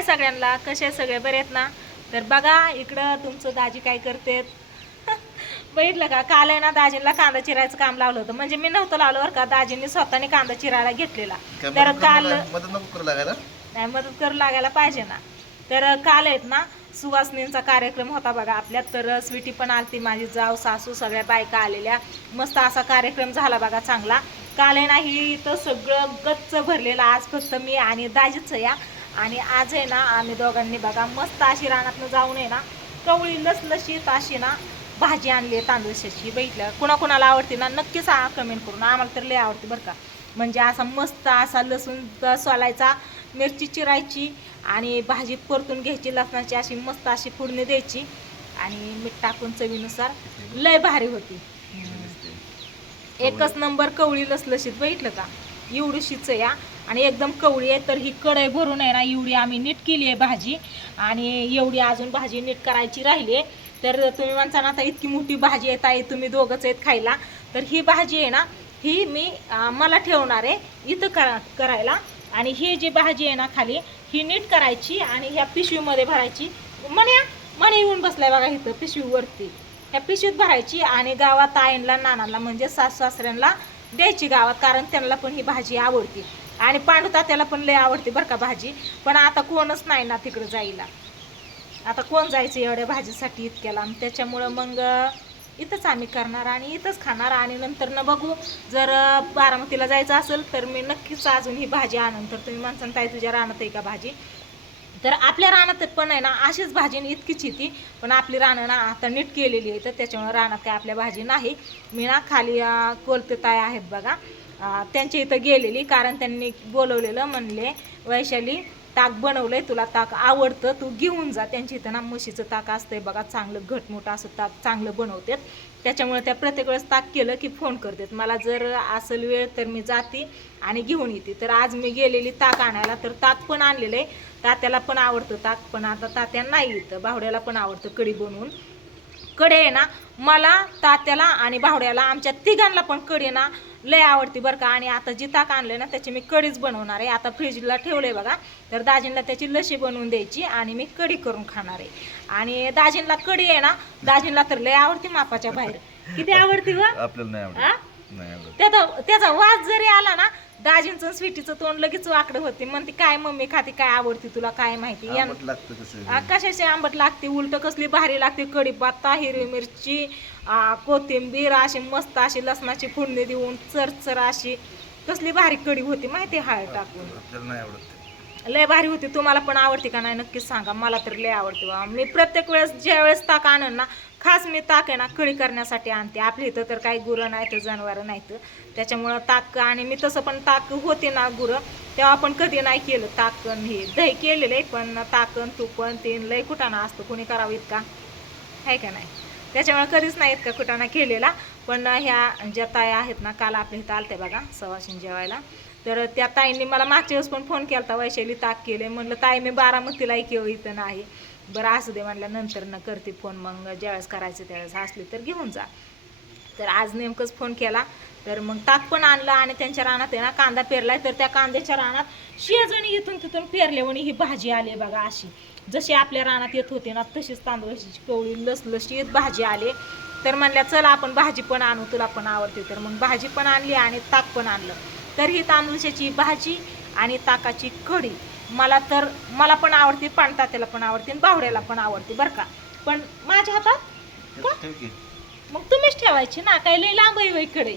हाय सगळ्यांना, कसे सगळे बरे आहेत ना? तर बघा इकडं तुमचं दाजी काय करतेत. बघितलं का, काल आहे ना दाजींना कांदा चिरायचं काम लावलं होतं. म्हणजे मी नव्हतं लावलं बरं का, दाजींनी स्वतःने कांदा चिरायला घेतलेला. तर काल मदत नको करू लागायला. नाही, मदत करू लागायला पाहिजे ना. तर काल आहेत ना सुवासनींचा कार्यक्रम होता बघा आपल्यात. तर स्वीटी पण आलती, माझी जाव, सासू, सगळ्या बायका आलेल्या. मस्त असा कार्यक्रम झाला बघा चांगला. काल आहे ना ही तर सगळं गच्च भरलेलं. आज फक्त मी आणि दाजीच या. आणि आज आहे ना आम्ही दोघांनी बघा मस्त अशी रानातनं जाऊन आहे ना कवळी लसलशीत अशी ना भाजी आणली आहे तांदूळशाची. बघितलं कुणाकुणाला आवडते ना नक्कीच कमेंट करून. आम्हाला तर लय आवडते बरं का. म्हणजे असा मस्त असा लसूण सोलायचा, मिरची चिरायची आणि भाजीत परतून घ्यायची लसणाची, अशी मस्त अशी फोडणी द्यायची आणि मीठ टाकून चवीनुसार. लय भारी होती, एकच नंबर कवळी लसलशीत. बघितलं का, एवढीशीच या आणि एकदम कवळी आहे. तर ही कढई भरून आहे ना एवढी आम्ही नीट केली आहे भाजी. आणि एवढी अजून भाजी नीट करायची राहिली आहे. तर तुम्ही म्हणता ना आता इतकी मोठी भाजी येत आहे, तुम्ही दोघंच आहेत खायला. तर ही भाजी आहे ना ही मी मला ठेवणार आहे इथं करायला. आणि ही जी भाजी आहे ना खाली ही नीट करायची आणि ह्या पिशवीमध्ये भरायची. मने येऊन बसलाय बघा इथं पिशवीवरती. ह्या पिशवीत भरायची आणि गावात आईंला, नानांना म्हणजे सासू सासऱ्यांना द्यायची गावात, कारण त्यांना पण ही भाजी आवडती. आणि पांडू तात्याला पण लय आवडते बरं का भाजी. पण आता कोणच नाही ना तिकडं जायला. आता कोण जायचं एवढ्या भाजीसाठी इतक्याला. त्याच्यामुळं मग इथंच आम्ही करणार आणि इथंच खाणार. आणि नंतर न बघू, जर बारामतीला जायचं असेल तर मी नक्कीच अजून ही भाजी आणून. तर तुम्ही म्हणसान ताई तुझ्या रानात आहे का भाजी? तर आपल्या रानात पण आहे ना अशीच भाजी इतकीच येते. पण आपली रानं ना आता नीट केलेली आहे, तर त्याच्यामुळे रानात काय आपल्या भाजी नाही. मी ना खाली कोलते ताई आहेत बघा, त्यांच्या इथं गेलेली, कारण त्यांनी बोलवलेलं. म्हणले वैशाली ताक बनवलंय, तुला ताक आवडतं, तू घेऊन जा. त्यांच्या इथं ना म्हशीचं ताक असतंय बघा, चांगलं घटमोठं असं ताक चांगलं बनवतात. त्याच्यामुळे त्या प्रत्येक वेळेस ताक केलं की फोन करतात मला. जर असेल वेळ तर मी जाते आणि घेऊन येते. तर आज मी गेलेली ताक आणायला. तर ताक पण आणलेलं आहे. तात्याला पण आवडतं ताक, पण आता तात्या नाही येतं. भावड्याला पण आवडतं कढी बनवून. कढी आहे ना मला, तात्याला आणि भावड्याला, आमच्या तिघांना पण कढी ना लय आवडती बरं का. आणि आता जी ताक आणलं ना त्याची मी कढीच बनवणार आहे. आता फ्रीजला ठेवलंय बघा. तर दाजींना त्याची लशी बनवून द्यायची आणि मी कढी करून खाणार आहे. आणि दाजींना कढी आहे ना, दाजींना तर लय आवडती मापाच्या बाहेर. किती आवडती ग आपल्याला नाही आवडत. नाही आवडत. त्याचा वास जरी आला ना दाजींचं स्वीटीचं तोंड लगेच वाकडं होते. म्हणते काय मम्मी खाते, काय आवडते तुला, काय माहिती आंबट लागतं कसं. कशाची आंबट लागते, उलट कसली भारी लागते. कढीपत्ता, हिरवी मिरची, कोथिंबीर अशी मस्त अशी लसणाची फोडणी देऊन चरचर अशी कसली भारी कढी होती माहिती, हळद टाकून. आपल्याला नाही आवडत. लय भारी होती. तुम्हाला पण आवडते का नाही नक्कीच सांगा. मला तर लय आवडते बा. मी प्रत्येक वेळेस ज्या वेळेस ताक आणन ना खास मी ताक आहे ना कढी करण्यासाठी आणते. आपल्या इथं तर काही गुरं नाही तर जनावरं नाहीत, त्याच्यामुळं ताक. आणि मी तसं पण ताक होते ना गुरं, तेव्हा पण कधी नाही केलं ताकण. हे दही केलेलं आहे, पण ताकण तुपण तीन लय कुटाणा असतो, कोणी करावं इतका, आहे का नाही. त्याच्यामुळे कधीच नाही इतका कुटाणा केलेला. पण ह्या ज्या ताया आहेत ना काल आपल्या इथं आलत्या बघा सवाशीन जेवायला. तर त्या ताईंनी मला मागच्या वेळेस पण फोन केला होता, वैशाली ताक केले. म्हणलं ताई मी बारामतीला केव इथं नाही. बरं असू दे म्हणलं, नंतर न करते फोन, मग ज्यावेळेस करायचं त्यावेळेस असली तर घेऊन जा. तर आज नेमकंच फोन केला. तर मग ताक पण आणलं. आणि त्यांच्या रानात आहे ना कांदा पेरलाय. तर त्या कांद्याच्या रानात शेजणी इथून तिथून पेरल्यावणी ही भाजी आली बघा. अशी जशी आपल्या रानात येत होती ना तशीच तांदूळाची कवळी लसलशीत भाजी आली. तर म्हणल्या चला आपण भाजी पण आणू, तुला पण आवडते. तर मग भाजी पण आणली आणि ताक पण आणलं. तर ही तांदूळशाची भाजी आणि ताकाची कढी मला पण आवडते, पाणतात्याला पण आवडते आणि बावड्याला पण आवडते बरं का. पण माझ्या हातात का मग तुम्हीच ठेवायची ना, काही लई लांब आहे इकडे.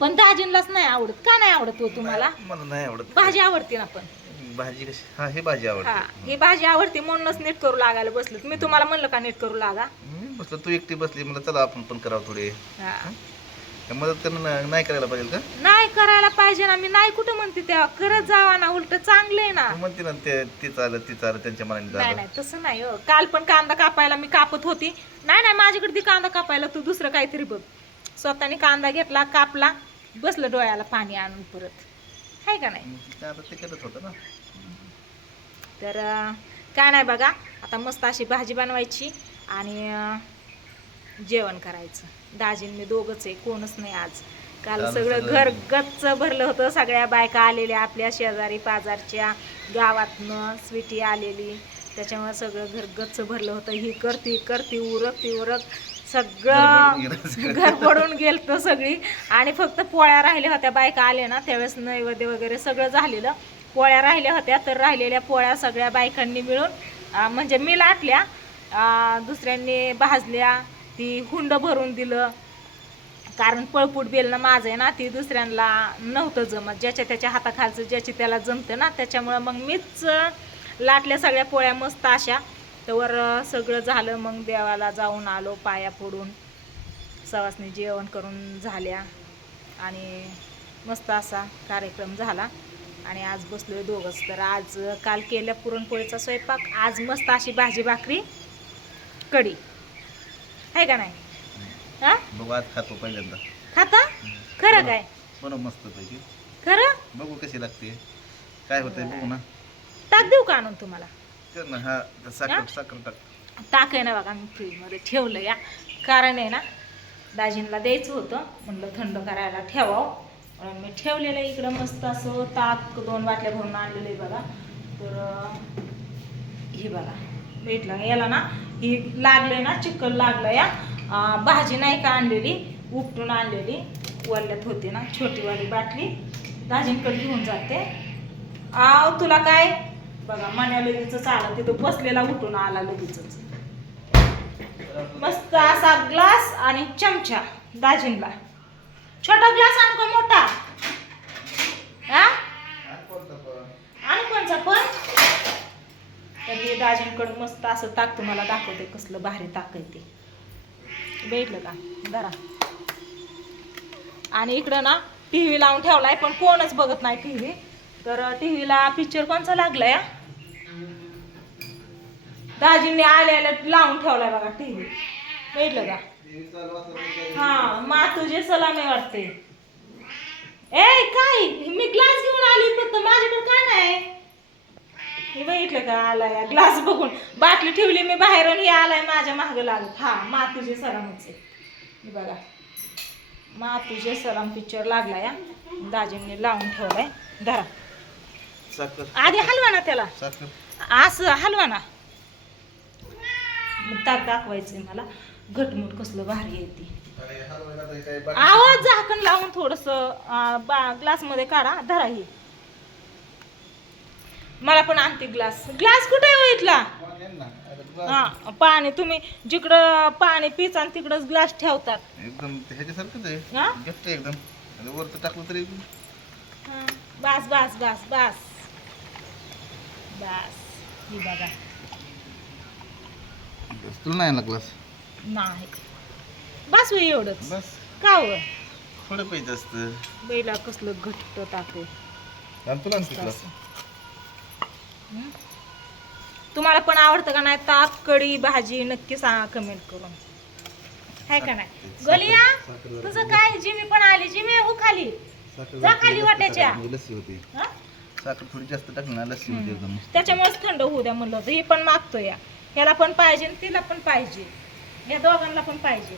पण दाजींलाच नाही आवडत. का नाही आवडत हो तुम्हाला? मला नाही आवडत भाजी आवडते ना. पण भाजी कशी, हा हे भाजी आवडते. ही भाजी आवडते म्हणूनच नीट करू लागायला बसलो. मी तुम्हाला म्हणलं का नीट करू लागा. बसलं तू एकटी बसली, मला चला आपण पण करावं थोडे. मदत करणं नाही करायला पाहिजे का? नाही करायला पाहिजे ना. मी नाही कुठं म्हणते, तेव्हा करत जावा ना, उलट चांगलं आहे ना. तू म्हणते ना ती चालत त्यांच्या मनाने नाही झालं. नाही तसं नाही हो. काल पण कांदा कापायला मी कापत होती. नाही माझ्याकडे ती कांदा कापायला, तू दुसरं काहीतरी बघ. स्वतःने कांदा घेतला, कापला, बसलं डोळ्याला पाणी आणून परत, आहे का नाही. आता ते करत होतं ना. तर काय नाही बघा, आता मस्त अशी भाजी बनवायची आणि जेवण करायचं. दाजीन मी दोघंच आहे, कोणच नाही आज. काल काल सगळं सगळं- घर गच्च भरलं होतं. सगळ्या बायका आलेल्या आपल्या शेजारी पाजारच्या, गावातनं स्वीटी आलेली, त्याच्यामुळे सगळं घर गच्च भरलं होतं. ही करती करती उरक ती उरक गडबडून गेलं सगळं सगळं. घर पडून गेलं सगळी. आणि फक्त पोळ्या राहिल्या होत्या. बायका आल्या ना त्यावेळेस नैवेद्य वगैरे सगळं झालेलं. पोळ्या राहिल्या होत्या, तर राहिलेल्या पोळ्या सगळ्या बायकांनी मिळून म्हणजे मी लाटल्या, दुसऱ्यांनी भाजल्या, ती हुंड भरून दिलं. कारण पळपूट बेलणं माझं आहे ना, ती दुसऱ्यांना नव्हतं जमत. ज्याच्या त्याच्या हाताखालचं ज्याची त्याला जमतं ना, त्याच्यामुळं मग मीच लाटल्या सगळ्या पोळ्या मस्त अशा. तर सगळं झालं. मग देवाला जाऊन आलो, पाया पडून सवासनी जेवण करून झाल्या आणि मस्त असा कार्यक्रम झाला. आणि आज बसलोय दोघंच. तर आज काल केल्या पुरणपोळीचा स्वयंपाक, आज मस्त अशी भाजी भाकरी कढी आहे का नाही? हा बघू आज खातो पहिल्यांदा. खाता खरं काय? बनव मस्त पैकी. खरं बघू कशी लागते, काय होतंय बघू ना. ताक देऊ का आणून तुम्हाला? कर ना. हा साखर साखर टाक. ताक आहे ना बघा, मी फ्रीजमध्ये ठेवलं या. कारण आहे ना दाजींना द्यायचं होतं, म्हणलं थंड करायला ठेवावं म्हणून मी ठेवलेलं इकडं. मस्त असं ताक 2 बाटल्या भरून आणलेलं आहे बघा. तर हे बघा भेटलं याला ना, ही लागले ना चिकल लागलं या. भाजी नाही का आणलेली, उपटून आणलेली, वल्ल्यात होती ना छोटीवाली बाटली, दाजींकडे घेऊन जाते. आव तुला काय बघा, मन्या लगेचच आला, तिथं बसलेला उठून आला लगेचच. मस्त असा ग्लास आणि चमचा दाजींला. छोटा ग्लास आण का मोठा? हा आणि कोणचा पण? तर हे दाजींकडं मस्त असं ताक तुम्हाला दाखवते, कसलं भारी ताक आहे ते. भेटलं का? जरा. आणि इकडं ना टीव्ही लावून ठेवलाय, पण कोणच बघत नाही टीव्ही. तर टीव्हीला पिक्चर कोणचा लागलाय? दाजींनी आल्याला लावून ठेवलाय बघा टीव्ही. भेटलं का? हा मातुझे सलामे वाटते. ए काय, मी ग्लास घेऊन आली, फक्त माझ्याकडे काय नाही. हे बघितलं का? आलाय ग्लास बघून, बाटली ठेवली मी बाहेर आणि हे आलाय माझ्या मागं लागत. हा मातुझे सलामच आहे. हे बघा मातुझे सलाम पिक्चर लागलाय या. दाजींनी लावून ठेवलाय. धरा साखर आधी हलवा ना त्याला, साखर असं हलवा ना. ताक दाखवायचंय मला, घटमुट कसलं भारी आहे ती. आवाज झाकण लावून थोडस ग्लास मध्ये काढा. धरा ही, मला पण आणते ग्लास. ग्लास कुठे आहे इथला? हा पाणी तुम्ही जिकडं पाणी पिचा तिकडच ग्लास ठेवतात. एकदम ह्याच्यासारखंच आहे, हा? घट्ट एकदम. आणि वरती टाकलं तरी हा, बस बस बस बस बस. ही बघा तुला नाही लागलास. नाही बस होई एवढंच. बस का हो थोडं पाहिजे असतं. बैला कसलं घट्ट ताक आहे. आणि तुला आणते ग्लास. हं? तुम्हाला पण आवडतं का नाही ताक कढी भाजी? नक्की सांगा कमेंट करून, आहे का नाही? गलिया तुझं काय? जिमी पण आली. जिमी हो खाली जा, खाली वाट्याच्या. लस्सी होती. हा? साखर थोडी जास्त टाकली ना लस्सी होती एकदम. त्याच्यामुळेच थंड होऊ द्या म्हणलं होतं. हे पण मागतो या, ह्याला पण पाहिजे आणि तिला पण पाहिजे, या दोघांना पण पाहिजे.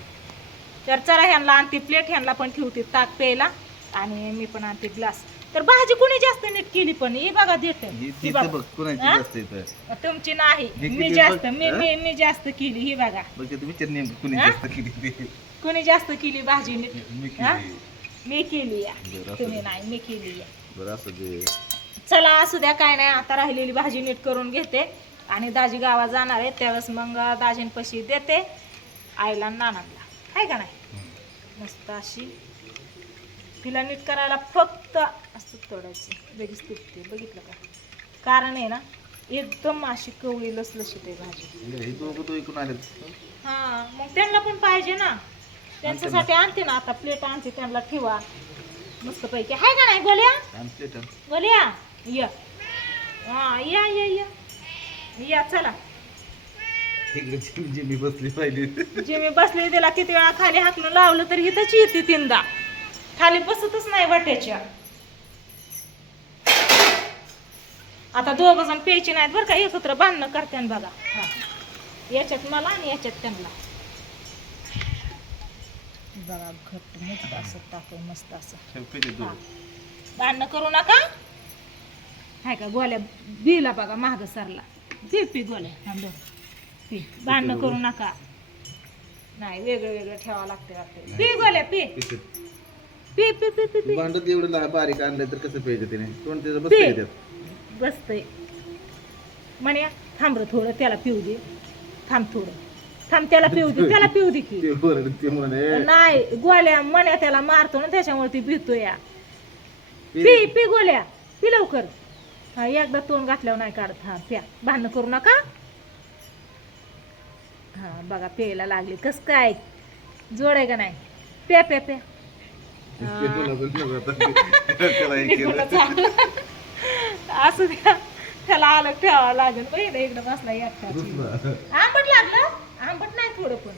तर चला ह्यांना आणते प्लेट, ह्यांना पण ठेवते ताक प्यायला, आणि मी पण आणते ग्लास. तर भाजी कोणी जास्त नीट केली पण? ही बघा देत ही बघ कोणाची जास्त येतं. तुमची नाही, हे मी किती जास्त बघ, मी जास्त केली. ही बघा बघ ते विचार नेमकं कोणी हा? जास्त केली ते. कोणी जास्त केली भाजी नीट? मी हा? केली. मी केली या, बरं, असं तुम्ही दे. नाही, मी केली या. बरं असं दे. चला असू द्या, काय नाही. आता राहिलेली भाजी नीट करून घेते आणि दाजी गावात जाणार आहे, त्यावेळेस मग दाजींपाशी देते आईला आणि नानांना, आहे का नाही? मस्त अशी तिला नीट करायला फक्त असं तोडायचं, लगेच तुटते. बघितलं का? कारण आहे ना एकदम अशी कवळी लसलशीत आहे भाजी. हे दोघं तो इकडून आलेत. हा मग त्यांना पण पाहिजे ना, त्यांच्यासाठी आणते ना. आता प्लेट आणते, त्यांना ठेवा मस्त पैकी, आहे का नाही? गोल्या आणि प्लेट गोल्या या. हा या या या या, चला. तिकडे जी मी बसली पाहिजे. जे मी बसले तिला किती वेळा खाली हाकणं लावलं तरी इथंच येते, 3दा खाली बसतच नाही वाट्याच्या. आता 2 जण प्यायचे नाहीत बरं का, एकत्र बांधणं करते बघा. हा, याच्यात मला आणि याच्यात त्यांना. बघा घट्ट मस्त असं टाकून मस्त असं शेवटी ते दूध. हा. भांडणं करू नका हाय का गोल्या बिला बघा महाग सरला पी गोल्या थांब बघ. पी भांडणं करू नका नाही वेगळं वेगळं ठेवावं लागते वाटते पी गोल्या पी पिशवीत. P P P P P भांडत एवढं बारीक आणलं तर कसं प्यायचं त्याने कोण त्याचं पी बसतं त्यात बसतंय म्हणे थांब रे थोडं त्याला पिऊ दे थांब थोडं थांब त्याला पिऊ दे त्याला पिऊ दे की ते ओरडत ते म्हणे नाही गोल्या मण्या त्याला मारतो ना त्याच्यामुळे ती भितो या पी पी गोल्या पी लवकर हा एकदा तोंड घातल्यावर नाही काढत हा प्या भांडणं करू नका हा बघा प्यायला लागले कस काय जोड आहे का नाही प्या प्या प्या ते कोणाचं नव्हतं आता. त्याला हे केलं. असू द्या त्याला अलग ठेवावं लागेल बघ इकडं बसला एकटा दुसरं. आंबट लागलं आंबट नाही थोडं पण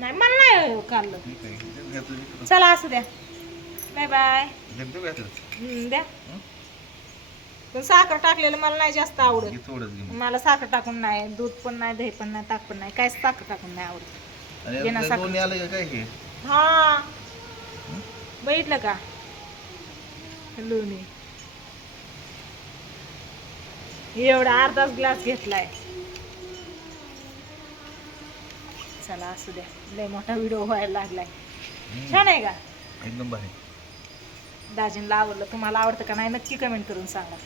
नाही मला नाही काढलं ठीक आहे. ते घातलं. चला असू द्या बाय बाय ते घातलं. द्या पण साखर टाकलेलं मला नाही जास्त आवडत घे थोडंच घे. मला साखर टाकून नाही दूध पण नाही दही पण नाही ताक पण नाही काय साखर टाकून नाही आवडत आणि बिना आता साखर. दोन्ही आलं का काय हे हा बघितलं का लोणी एवढा अर्धाच ग्लास घेतलाय चला असू द्या लय मोठा व्हिडिओ व्हायला लागलाय छान आहे का एकदम भारी. दाजींला आवडलं तुम्हाला आवडतं का नाही नक्की कमेंट करून सांगा